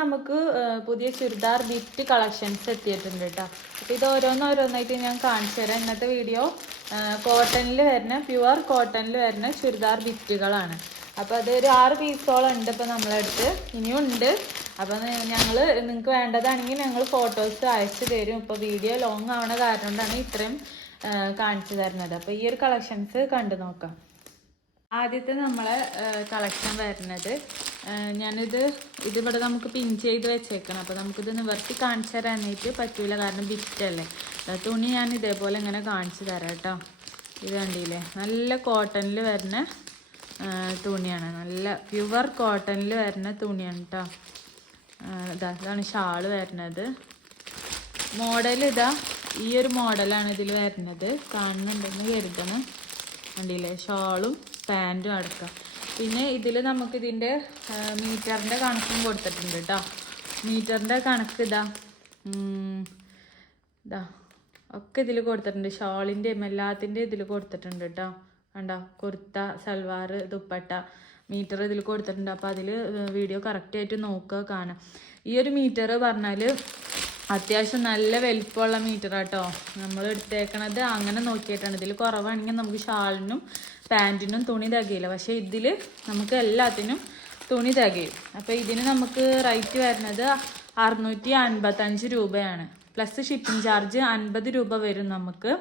നമുക്ക് പുതിയ churidar bit collections എത്തിയിട്ടുണ്ട് കേട്ടോ അപ്പോൾ ഇത് ഓരോന്നോരോന്നായിട്ട് ഞാൻ കാണിച്ചു തരാം. ഇന്നത്തെ വീഡിയോ കോട്ടണിൽ വരുന്ന പ്യുവർ കോട്ടണിൽ വരുന്ന ചുരിദാർ ബിറ്റുകളാണ് അപ്പോൾ അത് ഒരു ആറ് പീസോളം ഉണ്ട് ഇപ്പോൾ നമ്മളടുത്ത് ഇനിയും ഉണ്ട്. അപ്പോൾ ഞങ്ങൾ നിങ്ങൾക്ക് വേണ്ടതാണെങ്കിൽ ഞങ്ങൾ ഫോട്ടോസ് അയച്ചു തരും. ഇപ്പോൾ വീഡിയോ ലോങ് ആവണ കാരണം കൊണ്ടാണ് ഇത്രയും കാണിച്ചു തരുന്നത്. അപ്പോൾ ഈ ഒരു കളക്ഷൻസ് കണ്ടു നോക്കാം. ആദ്യത്തെ നമ്മളെ കളക്ഷൻ വരുന്നത്. ഞാനിത് ഇതിവിടെ നമുക്ക് പിൻ ചെയ്ത് വെച്ചേക്കണം. അപ്പോൾ നമുക്കിത് നിവർത്തി കാണിച്ചു തരാനായിട്ട് പറ്റൂല. കാരണം ബിറ്റല്ലേ തുണി ഞാൻ ഇതേപോലെ ഇങ്ങനെ കാണിച്ചു തരാം കേട്ടോ. ഇത് കണ്ടില്ലേ? നല്ല കോട്ടണിൽ വരുന്ന തുണിയാണ്. നല്ല പ്യുവർ കോട്ടണിൽ വരുന്ന തുണിയാണ് കേട്ടോ. ഇതാ ഇതാണ് ഷാൾ വരുന്നത്. മോഡൽ ഇതാ ഈ ഒരു മോഡലാണ് ഇതിൽ വരുന്നത്. കാണുന്നുണ്ടെന്ന് കരുതണം. കണ്ടില്ലേ? ഷാളും പാന്റും അടക്കാം. പിന്നെ ഇതിൽ നമുക്ക് ഇതിന്റെ മീറ്ററിന്റെ കണക്കും കൊടുത്തിട്ടുണ്ട് കേട്ടോ മീറ്ററിന്റെ കണക്ക് ഇതാ ഇതാ. ഒക്കെ ഇതിൽ കൊടുത്തിട്ടുണ്ട്. ഷോളിന്റെയും എല്ലാത്തിന്റെയും ഇതിൽ കൊടുത്തിട്ടുണ്ട് കേട്ടോ കണ്ടോ? കുർത്ത സൽവാർ ദുപ്പട്ട മീറ്റർ ഇതിൽ കൊടുത്തിട്ടുണ്ട്. അപ്പോൾ അതിൽ വീഡിയോ കറക്റ്റായിട്ട് നോക്കുക കാണാം. ഈ ഒരു മീറ്റർ പറഞ്ഞാൽ അത്യാവശ്യം നല്ല വലിപ്പമുള്ള മീറ്റർ ആട്ടോ നമ്മൾ എടുത്തേക്കണത് അങ്ങനെ നോക്കിയിട്ടാണ്. ഇതിൽ കുറവാണെങ്കിൽ നമുക്ക് ഷാളിനും പാന്റിനും തുണി തികയില്ല. പക്ഷേ ഇതിൽ നമുക്ക് എല്ലാത്തിനും തുണി തികയും. അപ്പോൾ ഇതിന് നമുക്ക് റേറ്റ് വരുന്നത് അറുന്നൂറ്റി അൻപത്തഞ്ച് രൂപയാണ്. പ്ലസ് ഷിപ്പിംഗ് ചാർജ് അൻപത് രൂപ വരും നമുക്ക്.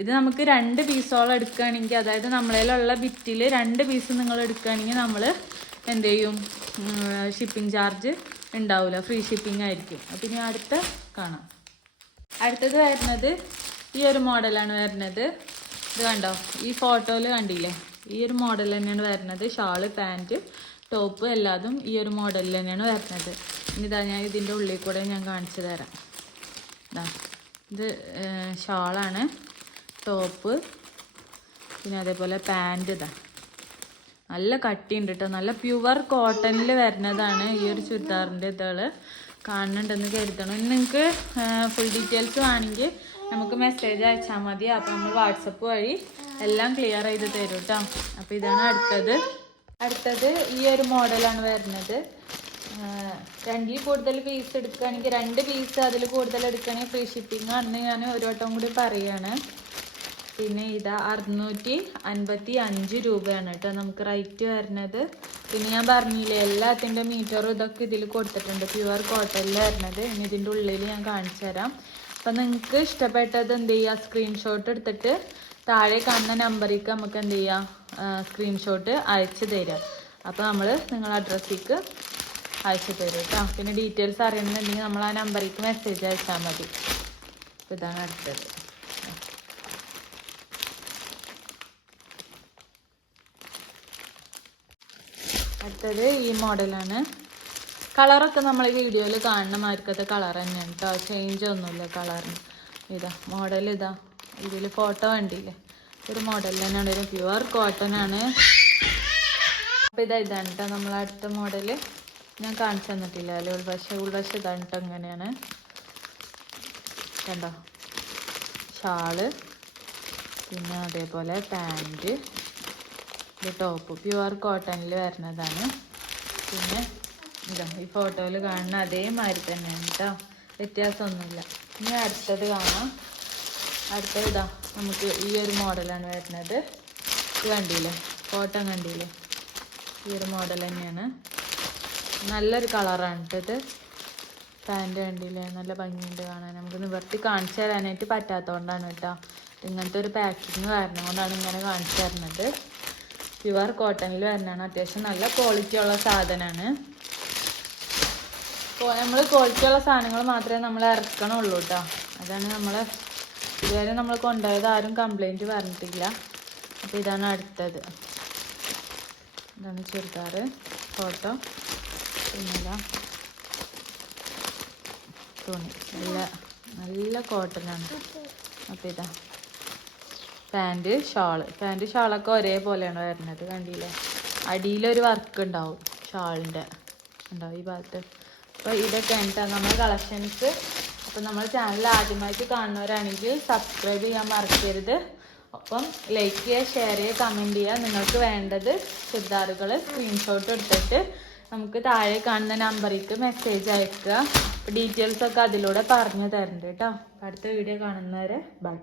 ഇത് നമുക്ക് രണ്ട് പീസോളം എടുക്കുകയാണെങ്കിൽ അതായത് നമ്മളതിലുള്ള ബിറ്റിൽ രണ്ട് പീസ് നിങ്ങൾ എടുക്കുകയാണെങ്കിൽ നമ്മൾ എന്ത് ചെയ്യും? ഷിപ്പിംഗ് ചാർജ് ഉണ്ടാവില്ല. ഫ്രീ ഷിപ്പിംഗ് ആയിരിക്കും. അപ്പം ഇനി അടുത്ത കാണാം. അടുത്തത് വരുന്നത് ഈ ഒരു മോഡലാണ് വരുന്നത്. ഇത് കണ്ടോ? ഈ ഫോട്ടോയിൽ കണ്ടില്ലേ? ഈ ഒരു മോഡൽ തന്നെയാണ് വരുന്നത്. ഷാൾ പാന്റ് ടോപ്പ് എല്ലാതും ഈ ഒരു മോഡലിൽ തന്നെയാണ് വരുന്നത്. ഇനി ഇതാ ഞാൻ ഇതിന്റെ ഉള്ളിൽ കൂടെ ഞാൻ കാണിച്ചു തരാം. ഇതാ ഇത് ഷാളാണ്. ടോപ്പ് പിന്നെ അതേപോലെ പാന്റ് ഇതാ. നല്ല കട്ടിയുണ്ട് കേട്ടോ നല്ല പ്യുവർ കോട്ടണിൽ വരുന്നതാണ് ഈ ഒരു ചുരിദാറിന്റെ ഇതൾ. കാണുന്നുണ്ടെന്ന് കരുതണം. നിങ്ങൾക്ക് ഫുൾ ഡീറ്റെയിൽസ് വേണമെങ്കിൽ നമുക്ക് മെസ്സേജ് അയച്ചാൽ മതി. അപ്പോൾ നമ്മൾ വാട്സപ്പ് വഴി എല്ലാം ക്ലിയർ ചെയ്ത് തരും കേട്ടോ അപ്പോൾ ഇതാണ് അടുത്തത്. അടുത്തത് ഈ ഒരു മോഡലാണ് വരുന്നത്. രണ്ടിൽ കൂടുതൽ പീസ് എടുക്കുകയാണെങ്കിൽ രണ്ട് പീസ് അതിൽ കൂടുതൽ എടുക്കുകയാണെങ്കിൽ ഫ്രീ ഷിപ്പിംഗ് ആണെന്ന് ഞാൻ ഒരു വട്ടം കൂടി പറയാണ്. പിന്നെ ഇതാ അറുന്നൂറ്റി അൻപത്തി അഞ്ച് രൂപയാണ് കേട്ടോ നമുക്ക് റൈറ്റ് വരുന്നത്. പിന്നെ ഞാൻ പറഞ്ഞില്ലേ എല്ലാത്തിന്റെ മീറ്ററും ഇതൊക്കെ ഇതിൽ കൊടുത്തിട്ടുണ്ട്. പ്യുവർ കോട്ടണിൽ വരുന്നത്. ഇനി ഇതിന്റെ ഉള്ളിൽ ഞാൻ കാണിച്ചു തരാം അപ്പം നിങ്ങൾക്ക് ഇഷ്ടപ്പെട്ടത് എന്ത് ചെയ്യുക സ്ക്രീൻഷോട്ട് എടുത്തിട്ട് താഴെ കാണുന്ന നമ്പറിലേക്ക് നമുക്ക് എന്ത് ചെയ്യാം? സ്ക്രീൻഷോട്ട് അയച്ചു തരാം. അപ്പോൾ നമ്മൾ നിങ്ങളുടെ അഡ്രസ്സിലേക്ക് അയച്ചു തരും കേട്ടോ. പിന്നെ ഡീറ്റെയിൽസ് അറിയണമെന്നുണ്ടെങ്കിൽ നമ്മൾ ആ നമ്പറിലേക്ക് മെസ്സേജ് അയച്ചാൽ മതി. ഇതാണ് അടുത്തത്. അടുത്തത് ഈ മോഡലാണ് കളറൊക്കെ നമ്മൾ വീഡിയോയിൽ കാണുന്ന മാർക്കത്തെ കളർ തന്നെയാണ് കേട്ടോ ചേഞ്ച് ഒന്നുമില്ല കളറിന്. ഇതാ മോഡൽ ഇതാ ഇതിൽ ഫോട്ടോ കണ്ടില്ലേ? ഒരു മോഡൽ തന്നെയാണ് ഒരു പ്യുവർ കോട്ടൺ ആണ്. അപ്പോൾ ഇതാ ഇതാണ് കേട്ടോ നമ്മൾ അടുത്ത മോഡൽ ഞാൻ കാണിച്ചു തന്നിട്ടില്ല അല്ലേ? ഉൾവശം ഉൾവശം ഇതാണ് കേട്ടോ ഇങ്ങനെയാണ്. കണ്ടോ? ഷാൾ. പിന്നെ അതേപോലെ പാന്റ് ടോപ്പ് പ്യുവർ കോട്ടണിൽ വരുന്നതാണ്. പിന്നെ ഇതാ ഈ ഫോട്ടോയിൽ കാണുന്ന അതേമാതിരി തന്നെയാണ് കേട്ടോ വ്യത്യാസമൊന്നുമില്ല. ഇനി അടുത്തത് കാണാം. അടുത്തത് ഇതാ നമുക്ക് ഈ ഒരു മോഡലാണ് വരുന്നത്. ഇത് കണ്ടില്ലേ? കോട്ടൺ കണ്ടില്ലേ? ഈ ഒരു മോഡൽ തന്നെയാണ്. നല്ലൊരു കളറാണ് കേട്ടത് പാന്റ് കണ്ടില്ലേ? നല്ല ഭംഗിയുണ്ട് കാണാൻ. നമുക്ക് നിവർത്തി കാണിച്ചു തരാനായിട്ട് പറ്റാത്തതുകൊണ്ടാണ് കേട്ടോ ഇങ്ങനത്തെ ഒരു പാക്കിങ് കാരണം കൊണ്ടാണ് ഇങ്ങനെ കാണിച്ചു തരുന്നത്. പ്യുവർ കോട്ടണിൽ വരുന്നതാണ് അത്യാവശ്യം നല്ല ക്വാളിറ്റി ഉള്ള സാധനമാണ്. നമ്മൾ ക്വാളിറ്റി ഉള്ള സാധനങ്ങൾ മാത്രമേ നമ്മൾ ഇറക്കണുള്ളൂ കേട്ടോ അതാണ് നമ്മൾ ഇതുവരെ നമ്മൾ കൊണ്ടുപോയത് ആരും കംപ്ലൈന്റ് പറഞ്ഞിട്ടില്ല. അപ്പോൾ ഇതാണ് അടുത്തത്. ഇതാണ് ചുരിദാർ ഫോട്ടോ പിന്നെ തുണി. നല്ല നല്ല കോട്ടനാണ് അപ്പോൾ ഇതാ പാന്റ് ഷാൾ പാന്റ് ഷാളൊക്കെ ഒരേപോലെയാണ് വരുന്നത്. കണ്ടില്ലേ? അടിയിലൊരു വർക്ക് ഉണ്ടാവും ഷാളിന്റെ ഉണ്ടാവും ഈ ഭാഗത്ത്? അപ്പോൾ ഇതൊക്കെ കേട്ടോ നമ്മുടെ കളക്ഷൻസ് അപ്പോൾ നമ്മൾ ചാനൽ ആദ്യമായിട്ട് കാണുന്നവരാണെങ്കിൽ സബ്സ്ക്രൈബ് ചെയ്യാൻ മറക്കരുത്. ഒപ്പം ലൈക്ക് ചെയ്യുക ഷെയർ ചെയ്യുക കമന്റ് ചെയ്യുക നിങ്ങൾക്ക് വേണ്ടത് ചുരിദാറുകൾ സ്ക്രീൻഷോട്ട് എടുത്തിട്ട് നമുക്ക് താഴെ കാണുന്ന നമ്പറിലേക്ക് മെസ്സേജ് അയക്കുക ഡീറ്റെയിൽസ് ഒക്കെ അതിലൂടെ പറഞ്ഞു തരുന്നുണ്ട് കേട്ടോ. അടുത്ത വീഡിയോ കാണുന്നവരെ ബൈ